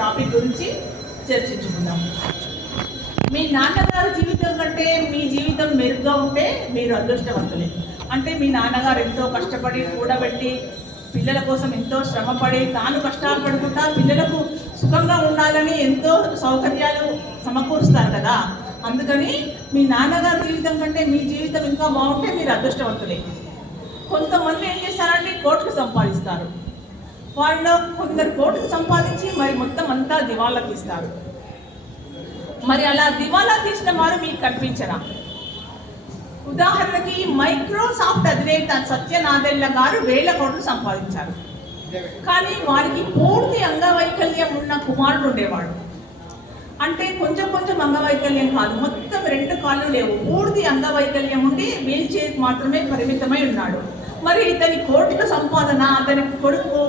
Topic గురించి చర్చించుకుందాం. మీ నాన్నగారి జీవితం కంటే మీ జీవితం మెరుగ్గా ఉంటే మీరు అదృష్టవంతులే. అంటే మీ నాన్నగారు ఎంతో కష్టపడి కూడబెట్టి పిల్లల కోసం ఎంతో శ్రమపడి తాను కష్టాలు పడుకుంటా పిల్లలకు సుఖంగా ఉండాలని ఎంతో సౌకర్యాలు సమకూరుస్తారు కదా. అందుకని మీ నాన్నగారి జీవితం కంటే మీ జీవితం ఇంకా బాగుంటే మీరు అదృష్టవంతులే. కొంతమంది ఏం చేస్తారంటే కోట్లు సంపాదిస్తారు. వాళ్ళు కొందరు కోట్లు సంపాదించి మరి మొత్తం అంతా దివాలా తీస్తారు. మరి అలా దివాలా తీసిన వారు మీకు కనిపించరా? ఉదాహరణకి మైక్రోసాఫ్ట్ అధినేత సత్య నాదెళ్ల గారు 1000 కోట్లు సంపాదించారు. కానీ వారికి పూర్తి అంగవైకల్యం ఉన్న కుమారుడు ఉండేవాడు. అంటే కొంచెం కొంచెం అంగవైకల్యం కాదు, మొత్తం 2 కాళ్ళు లేవు, పూర్తి అంగవైకల్యం ఉండి వీల్ చైర్ మాత్రమే పరిమితమై ఉన్నాడు. మరి ఇతని కోట్ల సంపాదన అతని కొడుకు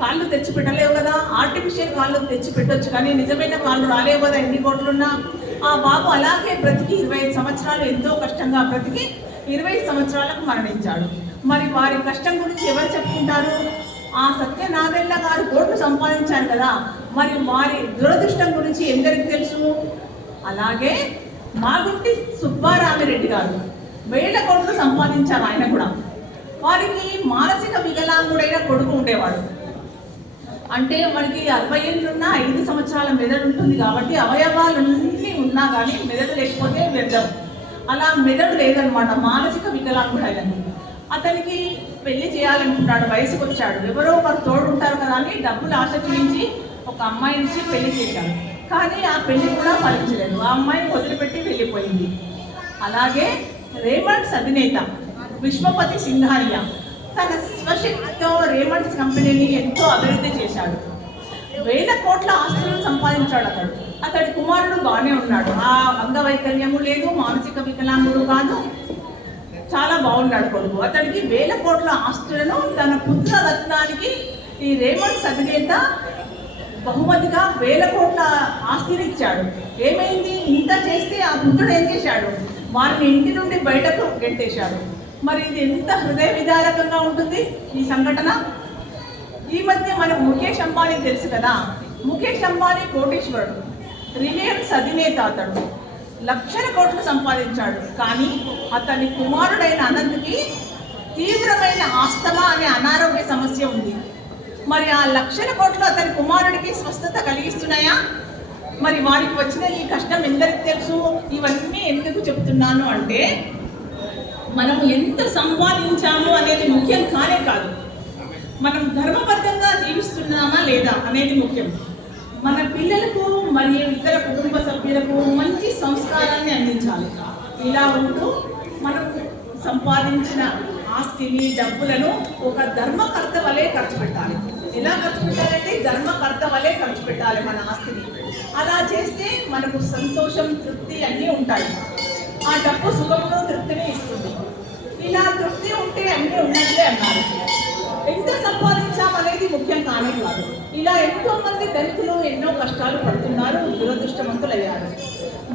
కాళ్ళు తెచ్చిపెట్టలేవు కదా. ఆర్టిఫిషియల్ కాళ్ళు తెచ్చిపెట్టొచ్చు కానీ నిజమైన కాళ్ళు రాలేవు కదా ఎన్ని కోట్లున్నా. ఆ బాబు అలాగే బ్రతికి 25 సంవత్సరాలు ఎంతో కష్టంగా బ్రతికి 20 సంవత్సరాలకు మరణించాడు. మరి వారి కష్టం గురించి ఎవరు చెప్పుకుంటారు? ఆ సత్యనారాయణ గారు కోట్లు సంపాదించారు కదా, మరి వారి దురదృష్టం గురించి ఎందరికి తెలుసు? అలాగే మాగుంటి సుబ్బారామిరెడ్డి గారు 1000 కోట్లు సంపాదించారు. ఆయన కూడా వారికి మానసిక వికలాంగుడైన కొడుకు ఉండేవాడు. అంటే మనకి 60 ఏళ్ళున్నా 5 సంవత్సరాల మెదడు ఉంటుంది కాబట్టి అవయవాలన్నీ ఉన్నా కానీ మెదడు లేకపోతే వ్యర్థం. అలా మెదడు లేదనమాట, మానసిక వికలాంగుడైనది. అతనికి పెళ్లి చేయాలనుకుంటాడు, వయసుకు వచ్చాడు, ఎవరో ఒకరు తోడు ఉంటారు కదా అని డబ్బులు ఆశ చూపించి ఒక అమ్మాయి నుంచి పెళ్లి చేశాడు. కానీ ఆ పెళ్లి కూడా ఫలించలేదు, ఆ అమ్మాయిని వదిలిపెట్టి వెళ్ళిపోయింది. అలాగే రేమండ్స్ అధినేత విశ్వపతి సింఘానియా తన స్వశక్తితో రేమండ్స్ కంపెనీని ఎంతో అభివృద్ధి చేశాడు. 1000 కోట్ల ఆస్తులను సంపాదించాడు. అతడి కుమారుడు బాగానే ఉన్నాడు, ఆ అంగవైకల్యము లేదు, మానసిక వికలాంగుడు కాదు, చాలా బాగున్నాడు కొడుకు. అతడికి 1000 కోట్ల ఆస్తులను తన పుత్ర రత్నానికి ఈ రేమండ్స్ అధినేత బహుమతిగా 1000 కోట్ల ఆస్తిని ఇచ్చాడు. ఏమైంది? ఇంత చేస్తే ఆ పుత్రుడు ఏం చేశాడు? వారిని ఇంటి నుండి బయటకు గెంటేశాడు. మరి ఇది ఎంత హృదయ విదారకంగా ఉంటుంది ఈ సంఘటన. ఈ మధ్య మనకు ముఖేష్ అంబానీ తెలుసు కదా. ముఖేష్ అంబానీ కోటీశ్వరుడు, రిలయన్స్ అధినేత. అతడు 1,00,000 కోట్లు సంపాదించాడు. కానీ అతని కుమారుడైన అనంత్కి తీవ్రమైన ఆస్తమా అనే అనారోగ్య సమస్య ఉంది. మరి ఆ 1,00,000 కోట్లు అతని కుమారుడికి స్వస్థత కలిగిస్తున్నాయా? మరి వారికి వచ్చిన ఈ కష్టం ఎందరికి తెలుసు? ఇవన్నీ ఎందుకు చెప్తున్నాను అంటే మనం ఎంత సంపాదించాము అనేది ముఖ్యం కానే కాదు, మనం ధర్మబద్ధంగా జీవిస్తున్నామా లేదా అనేది ముఖ్యం. మన పిల్లలకు మరియు ఇతర కుటుంబ సభ్యులకు మంచి సంస్కారాన్ని అందించాలి. ఇలా ఉంటూ మనం సంపాదించిన ఆస్తిని డబ్బులను ఒక ధర్మకర్త వలె ఖర్చు పెట్టాలి. ఎలా ఖర్చు పెట్టాలంటే ధర్మకర్త వలె ఖర్చు పెట్టాలి మన ఆస్తిని. అలా చేస్తే మనకు సంతోషం, తృప్తి అన్నీ ఉంటాయి. ఆ డబ్బు సుఖమును తృప్తిని ఇస్తుంది. ఇలా తృప్తి ఉంటే అన్నీ ఉన్నట్లే అన్నారు. ఎంత సంపాదించామనేది ముఖ్యం కానే కాదు. ఇలా ఎంతో మంది దళితులు ఎన్నో కష్టాలు పడుతున్నారు, దురదృష్టవంతులయ్యారు.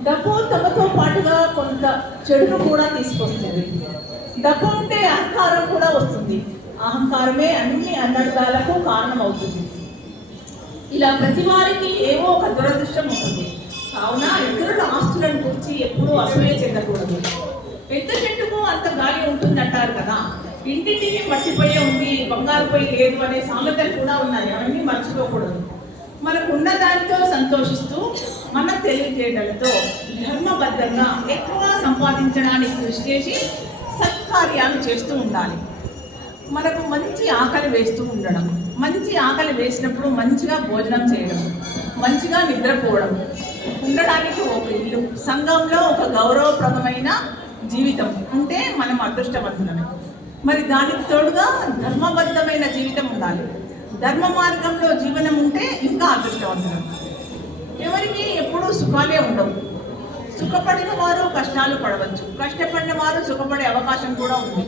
డబ్బు తమతో పాటుగా కొంత చెడును కూడా తీసుకొస్తుంది. డబ్బు ఉంటే అహంకారం కూడా వస్తుంది. అహంకారమే అన్ని అనర్థాలకు కారణమవుతుంది. ఇలా ప్రతి వారికి ఏవో ఒక దురదృష్టం ఉంటుంది. కావున ఇతరుల ఆస్తులను గురించి ఎప్పుడూ అసూయ చెందకూడదు. పెద్ద చెట్టుకు అంత గాలి ఉంటుంది అంటారు కదా. ఇంటింటికి మట్టిపోయే ఉంది, బంగారు పొయ్యి లేదు అనే సామెతలు కూడా ఉన్నాయి. అవన్నీ మర్చిపోకూడదు. మనకు ఉన్న దానితో సంతోషిస్తూ మన తెలివితేటలతో ధర్మబద్ధంగా ఎక్కువ సంపాదించడానికి కృషి చేసి సత్కార్యాలు చేస్తూ ఉండాలి. మనకు మంచి ఆకలి వేస్తూ ఉండడం, మంచి ఆకలి వేసినప్పుడు మంచిగా భోజనం చేయడం, మంచిగా నిద్రపోవడం, ఉండడానికి ఒక ఇల్లు, సంఘంలో ఒక గౌరవప్రదమైన జీవితం ఉంటే మనం అదృష్టవంతులమే. మరి దానికి తోడుగా ధర్మబద్ధమైన జీవితం ఉండాలి. ధర్మ మార్గంలో జీవనం ఉంటే ఇంకా అదృష్టవంతులం. ఎవరికి ఎప్పుడూ సుఖాలే ఉండవు. సుఖపడిన వారు కష్టాలు పడవచ్చు, కష్టపడిన వారు సుఖపడే అవకాశం కూడా ఉంది.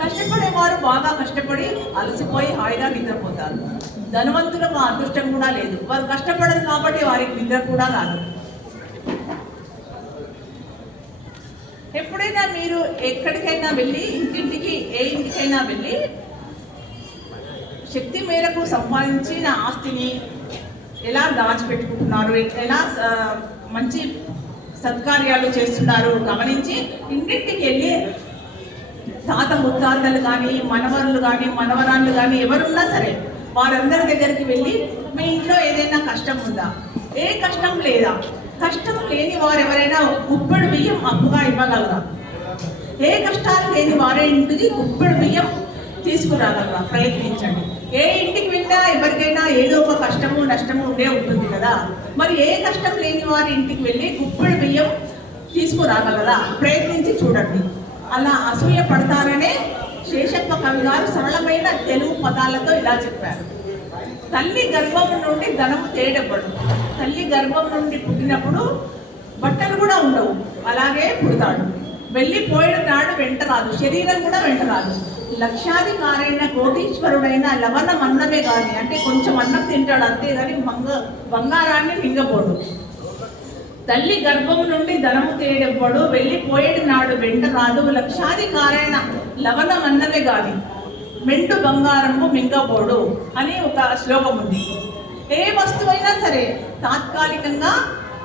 కష్టపడేవారు బాగా కష్టపడి అలసిపోయి హాయిగా నిద్రపోతారు. ధనవంతులకు ఆ అదృష్టం కూడా లేదు. వారు కష్టపడరు కాబట్టి వారికి నిద్ర కూడా రాదు. ఎప్పుడైనా మీరు ఎక్కడికైనా వెళ్ళి ఇంటింటికి ఏ ఇంటికైనా వెళ్ళి శక్తి మేరకు సంపాదించిన ఆస్తిని ఎలా దాచిపెట్టుకుంటున్నారు, ఎలా మంచి సత్కార్యాలు చేస్తున్నారు గమనించి ఇంటింటికి వెళ్ళి తాత ముత్తాతలు కానీ మనవరులు కానీ మనవరాళ్ళు కానీ ఎవరున్నా సరే వారందరి దగ్గరికి వెళ్ళి మీ ఇంట్లో ఏదైనా కష్టం ఉందా, ఏ కష్టం లేదా, కష్టం లేని వారు ఎవరైనా గుప్పెడు బియ్యం అప్పుగా ఇవ్వగలరా, ఏ కష్టాలు లేని వారి ఇంటికి గుప్పెడు బియ్యం తీసుకురాగలరా, ప్రయత్నించండి. ఏ ఇంటికి వెళ్ళినా ఎవరికైనా ఏదో ఒక కష్టము నష్టము ఉండే ఉంటుంది కదా, మరి ఏ కష్టం లేని వారి ఇంటికి వెళ్ళి గుప్పెడు బియ్యం తీసుకురాగలరా, ప్రయత్నించి చూడండి. అలా అసూయ పడతారనే శేషప్ప కవి గారు సరళమైన తెలుగు పదాలతో ఇలా చెప్పారు. తల్లి గర్భం నుండి ధనం తేడెవ్వడు, తల్లి గర్భం నుండి పుట్టినప్పుడు బట్టలు కూడా ఉండవు, అలాగే పుడతాడు. వెళ్ళిపోయిన నాడు వెంట రాదు, శరీరం కూడా వెంట రాదు. లక్షాధికారైన కోటీశ్వరుడైన లవణం అన్నమే కానీ, అంటే కొంచెం అన్నం తింటాడు అంతేగాని బంగారాన్ని మింగబోడు. తల్లి గర్భం నుండి ధనము తేడెవ్వడు, వెళ్ళిపోయేడు నాడు వెంట రాదు. లక్షాధికారైన లవణం అన్నమే కానీ మెండు బంగారము మింగబోడు అని ఒక శ్లోకం ఉంది. ఏ వస్తువైనా సరే తాత్కాలికంగా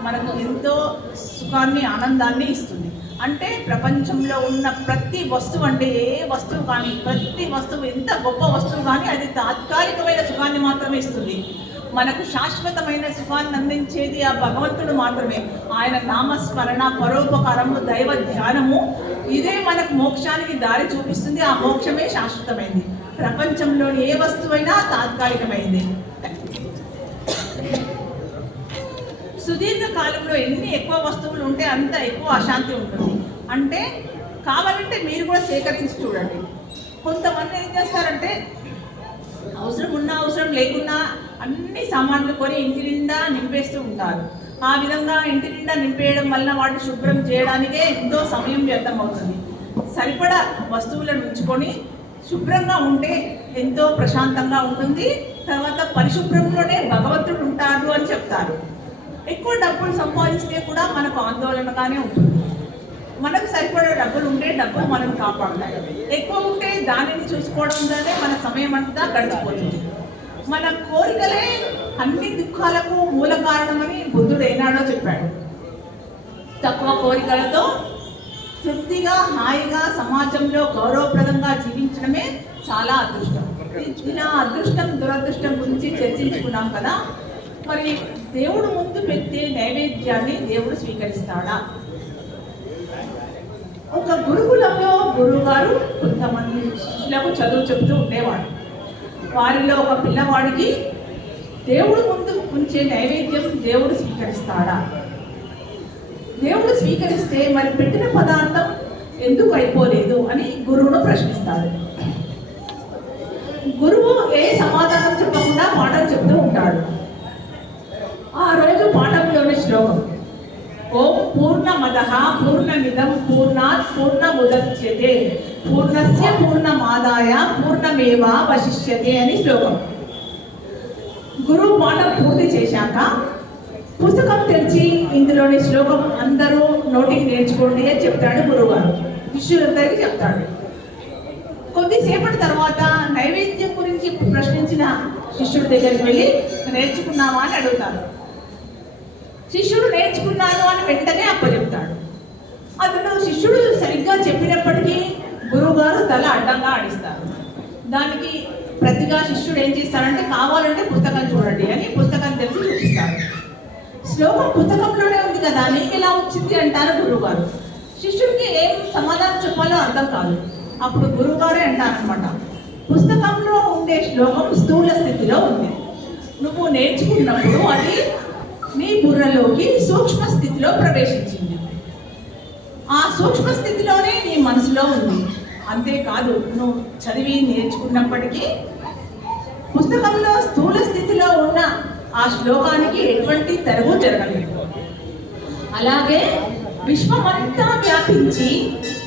మనకు ఎంతో సుఖాన్ని ఆనందాన్ని ఇస్తుంది. అంటే ప్రపంచంలో ఉన్న ప్రతి వస్తువు, అంటే ఏ వస్తువు కానీ ప్రతి వస్తువు ఎంత గొప్ప వస్తువు కానీ అది తాత్కాలికమైన సుఖాన్ని మాత్రమే ఇస్తుంది. మనకు శాశ్వతమైన సుఖాన్ని అందించేది ఆ భగవంతుడు మాత్రమే. ఆయన నామస్మరణ, పరోపకారము, దైవ ధ్యానము ఇదే మనకు మోక్షానికి దారి చూపిస్తుంది. ఆ మోక్షమే శాశ్వతమైంది. ప్రపంచంలోని ఏ వస్తువైనా తాత్కాలికమైంది. సుదీర్ఘ కాలంలో ఎన్ని ఎక్కువ వస్తువులు ఉంటే అంత ఎక్కువ అశాంతి ఉంటుంది. అంటే కావాలంటే మీరు కూడా సేకరించి చూడండి. కొంతమంది ఏం చేస్తారంటే అవసరం ఉన్నా అవసరం లేకున్నా అన్ని సామాన్లు కొని ఇంటి నిండా నింపేస్తూ ఉంటారు. ఆ విధంగా ఇంటి నిండా నింపేయడం వల్ల వాటిని శుభ్రం చేయడానికే ఎంతో సమయం వ్యర్థం అవుతుంది. సరిపడా వస్తువులను ఉంచుకొని శుభ్రంగా ఉంటే ఎంతో ప్రశాంతంగా ఉంటుంది. తర్వాత పరిశుభ్రంలోనే భగవంతుడు ఉంటాడు అని చెప్తారు. ఎక్కువ డబ్బులు సంపాదిస్తే కూడా మనకు ఆందోళనగానే ఉంటుంది. మనకు సరిపడే డబ్బులు ఉంటే డబ్బు మనం కాపాడుతాయి. ఎక్కువ ఉంటే దానిని చూసుకోవడంలోనే మన సమయం అంతా గడిచిపోతుంది. మన కోరికలే అన్ని దుఃఖాలకు మూల కారణమని బుద్ధుడు ఏనాడో చెప్పాడు. తక్కువ కోరికలతో తృప్తిగా హాయిగా సమాజంలో గౌరవప్రదంగా జీవించడమే చాలా అదృష్టం. ఇలా అదృష్టం దురదృష్టం గురించి చర్చించుకున్నాం కదా. మరి దేవుడు ముందు పెట్టే నైవేద్యాన్ని దేవుడు స్వీకరిస్తాడా? ఒక గురుకులంలో గురువుగారు కొంతమంది శిష్యులకు చదువు చెబుతూ ఉండేవాడు. వారిలో ఒక పిల్లవాడికి దేవుడు ముందు ఉంచే నైవేద్యం దేవుడు స్వీకరిస్తాడా? దేవుడు స్వీకరిస్తే మరి పెట్టిన పదార్థం ఎందుకు అయిపోలేదు అని గురువును ప్రశ్నిస్తారు. గురువు ఏ సమాధానం చెప్పకుండా పాఠం చెప్తూ ఉంటాడు. ఆ రోజు పాఠంలోని శ్లోకం ఓం పూర్ణమదః పూర్ణమిదం పూర్ణాత్ పూర్ణముదచ్యతే పూర్ణస్య పూర్ణమాదాయ పూర్ణమేవావశిష్యతే అని శ్లోకం. గురువు పాఠం పూర్తి చేశాక పుస్తకం తెరిచి ఇందులోని శ్లోకం అందరూ నోటికి నేర్చుకోండి అని చెప్తాడు గురువుగారు. శిష్యులందరికీ చెప్తాడు. కొద్దిసేపటి తర్వాత నైవేద్యం గురించి ప్రశ్నించిన శిష్యుడి దగ్గరికి వెళ్ళి నేర్చుకున్నావా అని అడుగుతారు. శిష్యుడు నేర్చుకున్నాను అని వెంటనే అప్పచెప్తాడు. అతను శిష్యుడు సరిగ్గా చెప్పినప్పటికీ గురువుగారు తల అడ్డంగా ఆడిస్తారు. దానికి ప్రతిగా శిష్యుడు ఏం చేస్తాడంటే కావాలంటే పుస్తకం చూడండి అని పుస్తకం తెలిసి చూపిస్తాడు. శ్లోకం పుస్తకంలోనే ఉంది కదా నీకు ఎలా వచ్చింది అంటారు గురువుగారు. శిష్యుడికి ఏం సమాధానం చెప్పాలో అర్థం కాదు. అప్పుడు గురువుగారే అంటారనమాట, పుస్తకంలో ఉండే శ్లోకం స్థూల స్థితిలో ఉంది. నువ్వు నేర్చుకున్నప్పుడు అది నీ బుర్రలోకి సూక్ష్మ స్థితిలో ప్రవేశించింది. ఆ సూక్ష్మ స్థితిలోనే నీ మనసులో ఉంది. అంతేకాదు నువ్వు చదివి నేర్చుకున్నప్పటికీ పుస్తకంలో స్థూల స్థితిలో ఉన్న ఆ శ్లోకానికి ఎటువంటి తెరవు జరగలేదు. అలాగే విశ్వమంతా వ్యాపించి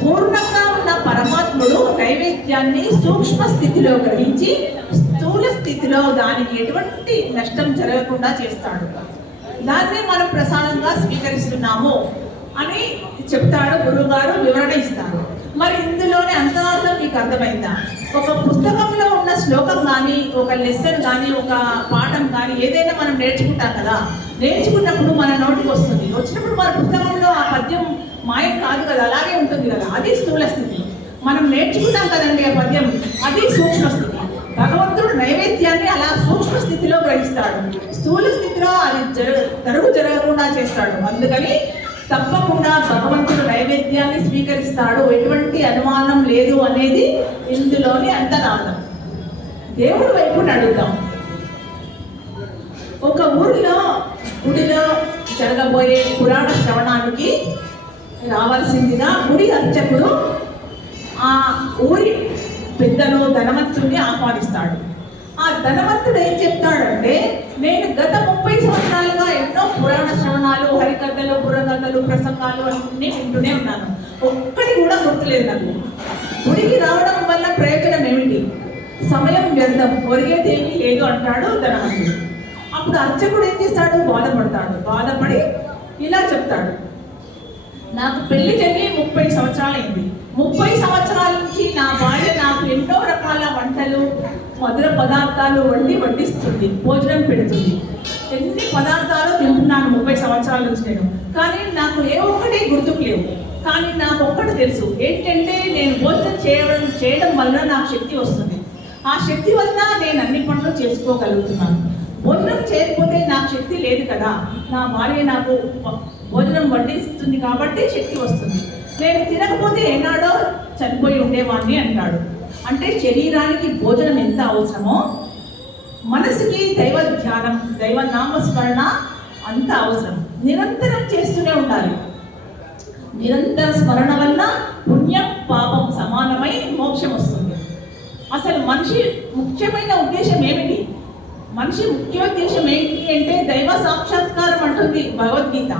పూర్ణంగా ఉన్న పరమాత్ముడు నైవేద్యాన్ని సూక్ష్మ స్థితిలో గ్రహించి స్థూల స్థితిలో దానికి ఎటువంటి నష్టం జరగకుండా చేస్తాడు. దాన్ని మనం ప్రసాదంగా స్వీకరిస్తున్నాము అని చెప్తాడు గురువుగారు, వివరణ ఇస్తారు. మరి ఇందులోని అంతరార్థం మీకు అర్థమైందా? ఒక పుస్తకంలో ఉన్న శ్లోకం కానీ, ఒక లెసన్ కానీ, ఒక పాఠం కానీ ఏదైనా మనం నేర్చుకుంటాం కదా. నేర్చుకున్నప్పుడు మన నోటికి వస్తుంది. వచ్చినప్పుడు మన పుస్తకంలో ఆ పద్యం మాయం కాదు కదా, అలాగే ఉంటుంది కదా. అది స్థూల స్థితి. మనం నేర్చుకున్నాం కదండి ఆ పద్యం, అది సూక్ష్మ స్థితి. భగవంతుడు నైవేద్యాన్ని అలా సూక్ష్మ స్థితిలో గ్రహిస్తాడు. స్థూల స్థితిలో అది జరగకుండా చేస్తాడు. అందుకని తప్పకుండా భగవంతుడు నైవేద్యాన్ని స్వీకరిస్తాడు, ఎటువంటి అనుమానం లేదు అనేది ఇందులోని అంతరార్థం. దేవుడి వైపు అడుగుతాం. ఒక ఊరిలో గుడిలో జరగబోయే పురాణ శ్రవణానికి రావాల్సిందిగా గుడి అర్చకుడు ఆ ఊరి పెద్దలు ధనవంతుడిని ఆహ్వానిస్తాడు. ఆ ధనవంతుడు ఏం చెప్తాడంటే, నేను గత 30 సంవత్సరాలుగా ఎన్నో పురాణ శ్రవణాలు, హరికథలు, బుర్రకథలు, ప్రసంగాలు అన్నీ వింటూనే ఉన్నాను. ఒక్కటి కూడా గుర్తులేదు నాకు. గుడికి రావడం వల్ల ప్రయోజనం ఏమిటి? సమయం వ్యర్థం, ఒరిగేదేమీ లేదు అంటాడు ధనవంతుడు. అప్పుడు అర్చకుడు ఏం చేస్తాడు? బాధపడతాడు. బాధపడి ఇలా చెప్తాడు, నాకు పెళ్లి జరిగి 30 సంవత్సరాలైంది. 30 సంవత్సరాల నుంచి నా భార్య నాకు ఎన్నో రకాల వంటలు, మధుర పదార్థాలు వడ్డిస్తుంది, భోజనం పెడుతుంది. ఎన్ని పదార్థాలు తింటున్నాను 30 సంవత్సరాల నుంచి నేను. కానీ నాకు ఏ ఒక్కటి గుర్తుకు లేవు. కానీ నాకు ఒక్కటి తెలుసు, ఏంటంటే నేను భోజనం చేయడం వల్ల నాకు శక్తి వస్తుంది. ఆ శక్తి వల్ల నేను అన్ని పనులు చేసుకోగలుగుతున్నాను. భోజనం చేయకపోతే నాకు శక్తి లేదు కదా. నా భార్య నాకు భోజనం వడ్డిస్తుంది కాబట్టి శక్తి వస్తుంది. నేను తినకపోతే ఏనాడో చనిపోయి ఉండేవాడిని అంటాడు. అంటే శరీరానికి భోజనం ఎంత అవసరమో మనసుకి దైవ ధ్యానం, దైవ నామస్మరణ అంత అవసరం. నిరంతరం చేస్తూనే ఉండాలి. నిరంతర స్మరణ వల్ల పుణ్యం పాపం సమానమై మోక్షం వస్తుంది. అసలు మనిషి ముఖ్యమైన ఉద్దేశం ఏమిటి? మనిషి ముఖ్య ఉద్దేశం ఏంటి అంటే దైవ సాక్షాత్కారం అంటుంది భగవద్గీత.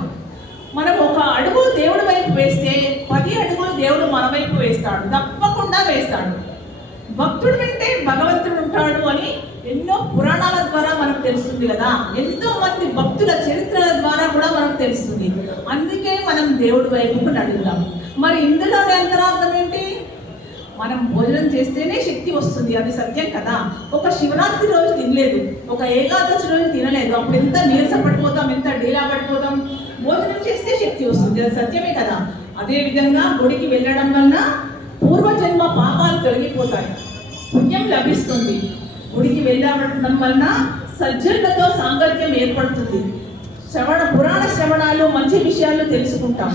మనం ఒక అడుగు దేవుడి వైపు వేస్తే 10 అడుగులు దేవుడు మన వైపు వేస్తాడు, తప్పకుండా వేస్తాడు. భక్తుడు వెంటే భగవంతుడు ఉంటాడు అని ఎన్నో పురాణాల ద్వారా మనకు తెలుస్తుంది కదా. ఎంతో మంది భక్తుల చరిత్రల ద్వారా కూడా మనకు తెలుస్తుంది. అందుకే మనం దేవుడి వైపుకు నడుగుదాం. మరి ఇందులో అంతరార్థం ఏంటి? మనం భోజనం చేస్తేనే శక్తి వస్తుంది, అది సత్యం కదా. ఒక శివరాత్రి రోజు తినలేదు, ఒక ఏకాదశి రోజు తినలేదు, అప్పుడు ఎంత నీరస పడిపోతాం, ఎంత డీలా పడిపోతాం. భోజనం చేస్తే శక్తి వస్తుంది, అది సత్యమే కదా. అదేవిధంగా గుడికి వెళ్ళడం వలన పూర్వజన్మ పాపాలు తొలగిపోతాయి, పుణ్యం లభిస్తుంది. గుడికి వెళ్ళడం వలన సజ్జనులతో సాంగత్యం ఏర్పడుతుంది. పురాణ శ్రవణాలు, మంచి విషయాలు తెలుసుకుంటాం,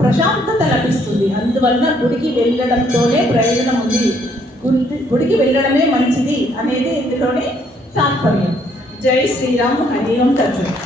ప్రశాంతత లభిస్తుంది. అందువలన గుడికి వెళ్ళడంతోనే ప్రయోజనం ఉంది. గుడికి వెళ్ళడమే మంచిది అనేది ఇందులోని తాత్పర్యం. జై శ్రీరామ్. హరి ఓం తత్సత్.